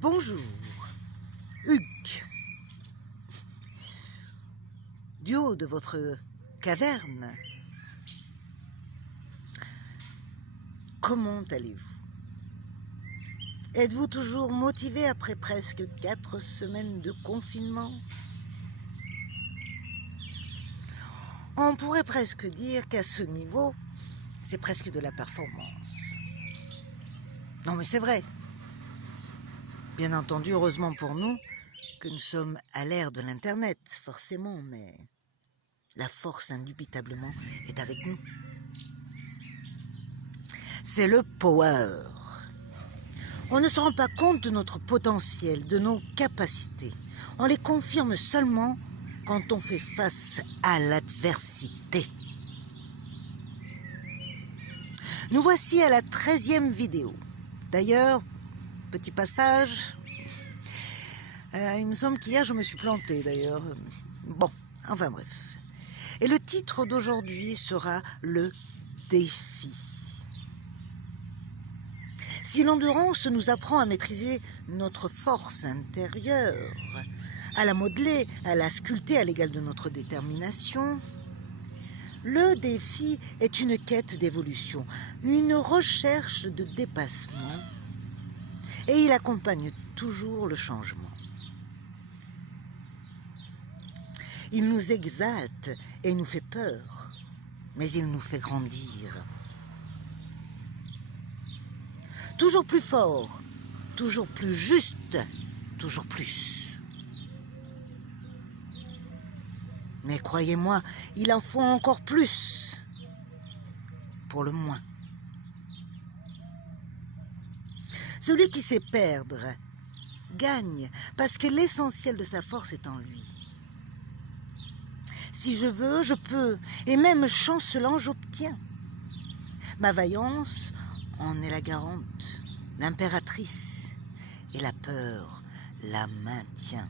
Bonjour, Hugues. Du haut de votre caverne, comment allez-vous? Êtes-vous toujours motivé après presque 4 semaines de confinement? On pourrait presque dire qu'à ce niveau, c'est presque de la performance. Non mais c'est vrai. Bien entendu, heureusement pour nous, que nous sommes à l'ère de l'Internet, forcément, mais la force indubitablement est avec nous. C'est le power. On ne se rend pas compte de notre potentiel, de nos capacités. On les confirme seulement quand on fait face à l'adversité. Nous voici à la 13e vidéo. D'ailleurs, petit passage, il me semble qu'hier je me suis plantée d'ailleurs. Bon, enfin bref. Et le titre d'aujourd'hui sera le défi. Si l'endurance nous apprend à maîtriser notre force intérieure, à la modeler, à la sculpter à l'égal de notre détermination, le défi est une quête d'évolution, une recherche de dépassement, et il accompagne toujours le changement. Il nous exalte et nous fait peur, mais il nous fait grandir. Toujours plus fort, toujours plus juste, toujours plus. Mais croyez-moi, il en faut encore plus, pour le moins. Celui qui sait perdre gagne, parce que l'essentiel de sa force est en lui. Si je veux, je peux, et même chancelant, j'obtiens. Ma vaillance en est la garante, l'impératrice, et la peur la maintient.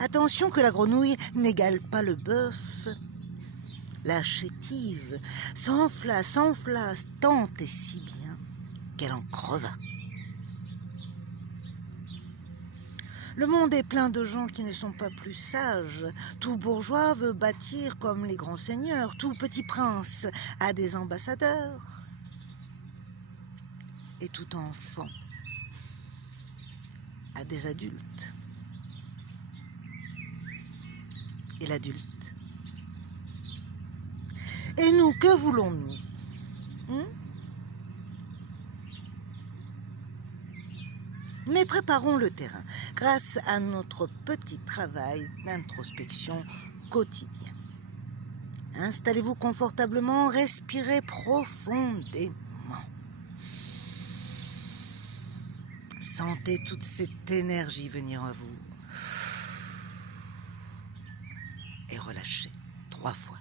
Attention que la grenouille n'égale pas le bœuf. La chétive s'enflasse tant et si bien qu'elle en creva. Le monde est plein de gens qui ne sont pas plus sages. Tout bourgeois veut bâtir comme les grands seigneurs. Tout petit prince a des ambassadeurs. Et tout enfant a des adultes. Et l'adulte. Et nous, que voulons-nous? Mais préparons le terrain grâce à notre petit travail d'introspection quotidien. Installez-vous confortablement, respirez profondément. Sentez toute cette énergie venir à vous. Et relâchez 3 fois.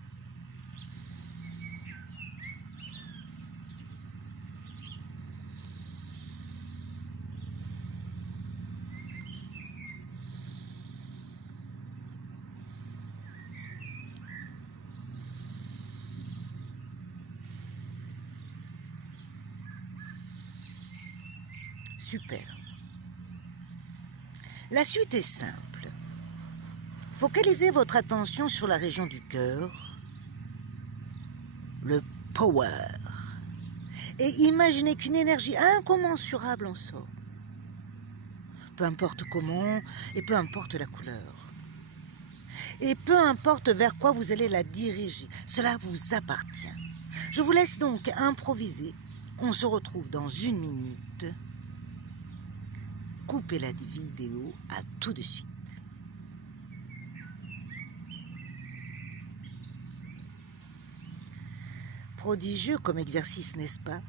Super. La suite est simple. Focalisez votre attention sur la région du cœur, le power, et imaginez qu'une énergie incommensurable en sort. Peu importe comment et peu importe la couleur. Et peu importe vers quoi vous allez la diriger, cela vous appartient. Je vous laisse donc improviser. On se retrouve dans 1 minute. Coupez la vidéo à tout de suite. Prodigieux comme exercice, n'est-ce pas?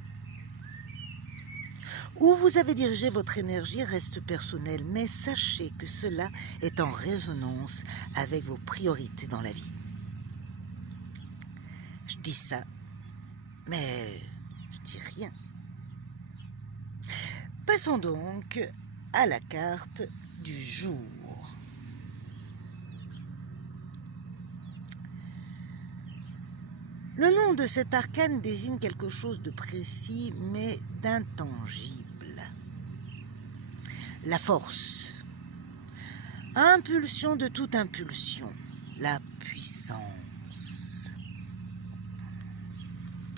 Où vous avez dirigé votre énergie reste personnel, mais sachez que cela est en résonance avec vos priorités dans la vie. Je dis ça, mais je dis rien. Passons donc à la carte du jour. Le nom de cet arcane désigne quelque chose de précis mais d'intangible. La force. Impulsion de toute impulsion. La puissance.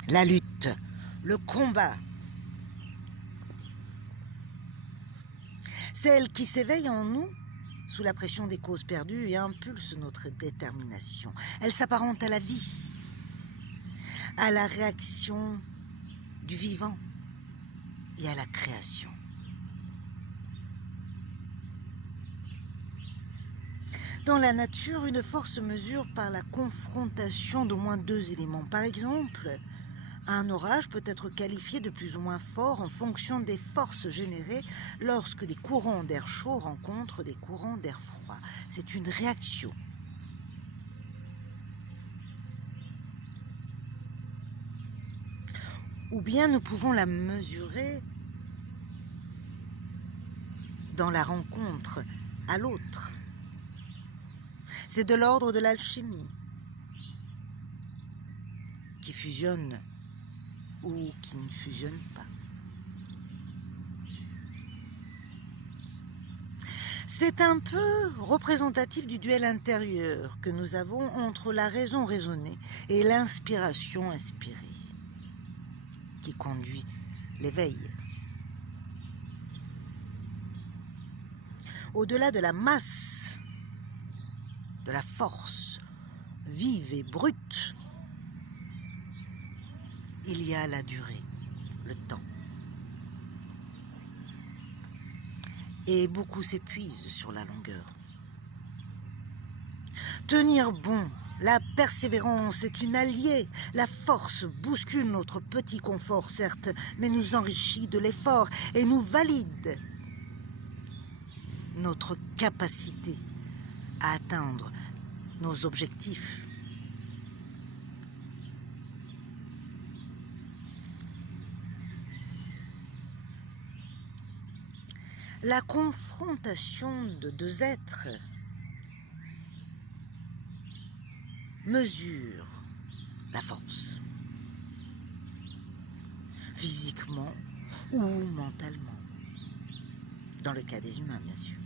La lutte. Le combat. Celle qui s'éveille en nous sous la pression des causes perdues et impulse notre détermination. Elle s'apparente à la vie, à la réaction du vivant et à la création. Dans la nature, une force se mesure par la confrontation d'au moins deux éléments. Par exemple, un orage peut être qualifié de plus ou moins fort en fonction des forces générées lorsque des courants d'air chaud rencontrent des courants d'air froid. C'est une réaction. Ou bien nous pouvons la mesurer dans la rencontre à l'autre. C'est de l'ordre de l'alchimie qui fusionne ou qui ne fusionne pas. C'est un peu représentatif du duel intérieur que nous avons entre la raison raisonnée et l'inspiration inspirée, qui conduit l'éveil. Au-delà de la masse, de la force vive et brute, il y a la durée, le temps. Et beaucoup s'épuisent sur la longueur. Tenir bon, la persévérance est une alliée. La force bouscule notre petit confort, certes, mais nous enrichit de l'effort et nous valide notre capacité à atteindre nos objectifs. La confrontation de deux êtres mesure la force, physiquement ou mentalement, dans le cas des humains, bien sûr.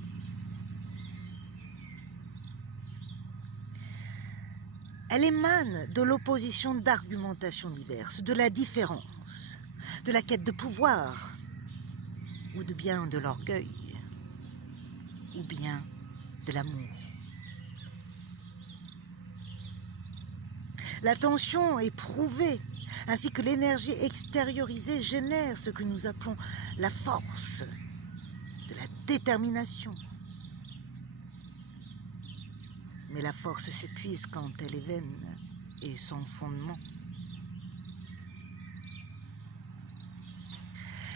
Elle émane de l'opposition d'argumentations diverses, de la différence, de la quête de pouvoir, ou de bien de l'orgueil, ou bien de l'amour. La tension éprouvée, ainsi que l'énergie extériorisée génère ce que nous appelons la force, de la détermination. Mais la force s'épuise quand elle est vaine et sans fondement.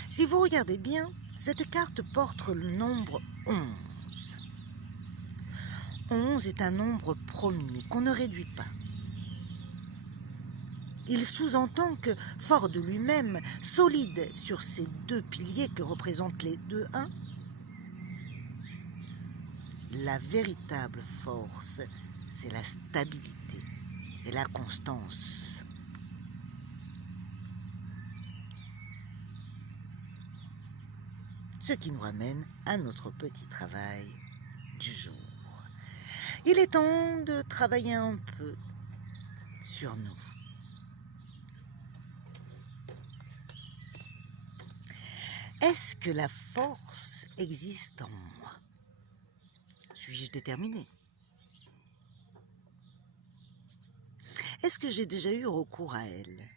Si vous regardez bien, cette carte porte le nombre 11. 11 est un nombre premier qu'on ne réduit pas. Il sous-entend que, fort de lui-même, solide sur ces deux piliers que représentent les deux 1, la véritable force, c'est la stabilité et la constance. Ce qui nous ramène à notre petit travail du jour. Il est temps de travailler un peu sur nous. Est-ce que la force existe en moi? Suis-je déterminé? Est-ce que j'ai déjà eu recours à elle?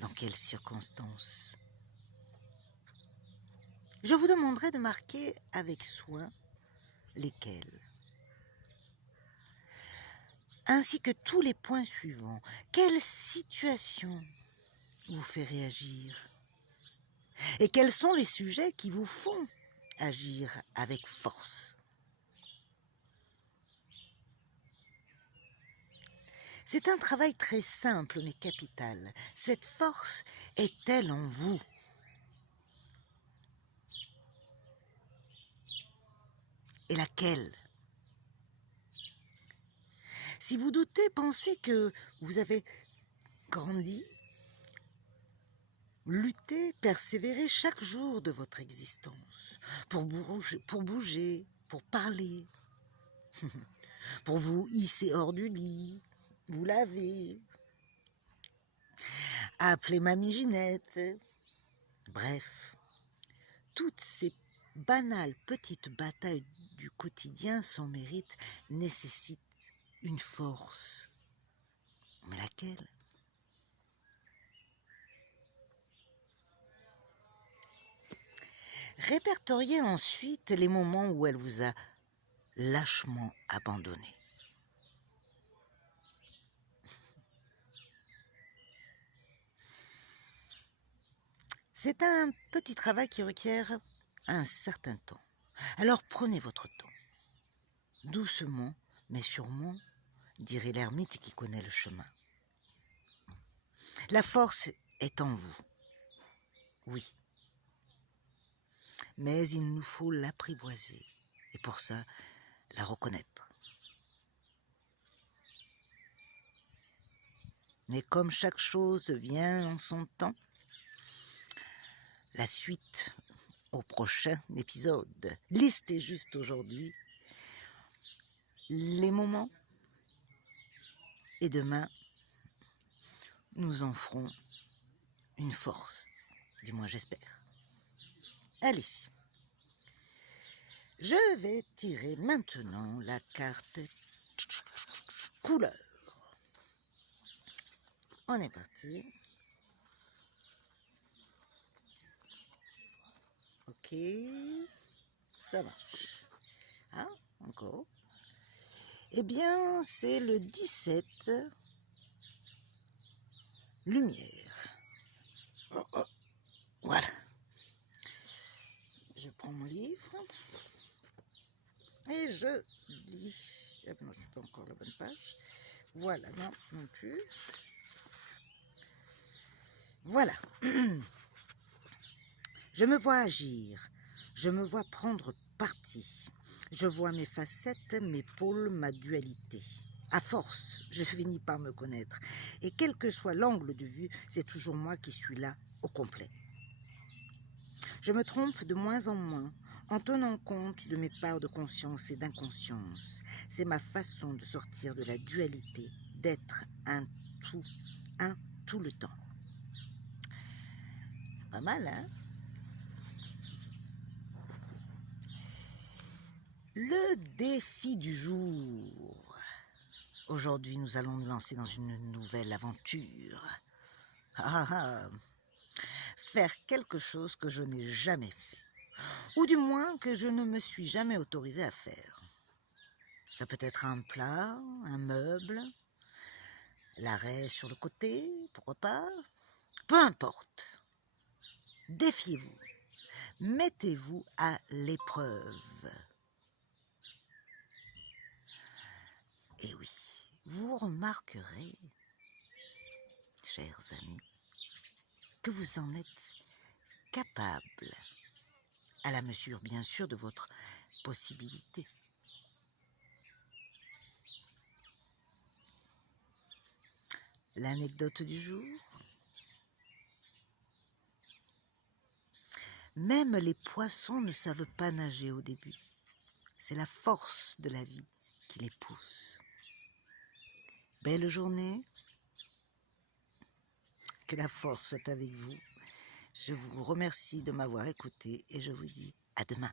Dans quelles circonstances? Je vous demanderai de marquer avec soin lesquelles. Ainsi que tous les points suivants. Quelle situation vous fait réagir? Et quels sont les sujets qui vous font agir avec force? C'est un travail très simple mais capital. Cette force est-elle en vous? Et laquelle? Si vous doutez, pensez que vous avez grandi Luttez, persévérez chaque jour de votre existence pour bouger, pour parler, pour vous hisser hors du lit, vous laver, appeler Mamie Ginette. Bref, toutes ces banales petites batailles du quotidien sans mérite nécessitent une force. Mais laquelle? Répertoriez ensuite les moments où elle vous a lâchement abandonné. C'est un petit travail qui requiert un certain temps. Alors prenez votre temps. Doucement, mais sûrement, dirait l'ermite qui connaît le chemin. La force est en vous, oui. Mais il nous faut l'apprivoiser et pour ça, la reconnaître. Mais comme chaque chose vient en son temps, la suite au prochain épisode. Listez juste aujourd'hui les moments et demain, nous en ferons une force, du moins j'espère. Allez, je vais tirer maintenant la carte couleur. On est parti. Ok, ça marche. Ah, encore. Eh bien, c'est le 17, lumière. Oh, oh. Voilà. Je prends mon livre et je lis. Ah non, je n'ai pas encore la bonne page. Voilà, non, non plus. Voilà. Je me vois agir, je me vois prendre parti. Je vois mes facettes, mes pôles, ma dualité. À force, je finis par me connaître. Et quel que soit l'angle de vue, c'est toujours moi qui suis là, au complet. Je me trompe de moins en moins, en tenant compte de mes parts de conscience et d'inconscience. C'est ma façon de sortir de la dualité, d'être un tout le temps. Pas mal, hein? Le défi du jour. Aujourd'hui, nous allons nous lancer dans une nouvelle aventure. Faire quelque chose que je n'ai jamais fait. Ou du moins que je ne me suis jamais autorisée à faire. Ça peut être un plat, un meuble, l'arrêt sur le côté, pourquoi pas. Peu importe. Défiez-vous. Mettez-vous à l'épreuve. Et oui, vous remarquerez, chers amis, que vous en êtes capable, à la mesure bien sûr de votre possibilité. L'anecdote du jour. Même les poissons ne savent pas nager au début. C'est la force de la vie qui les pousse. Belle journée. Que la force soit avec vous. Je vous remercie de m'avoir écouté et je vous dis à demain.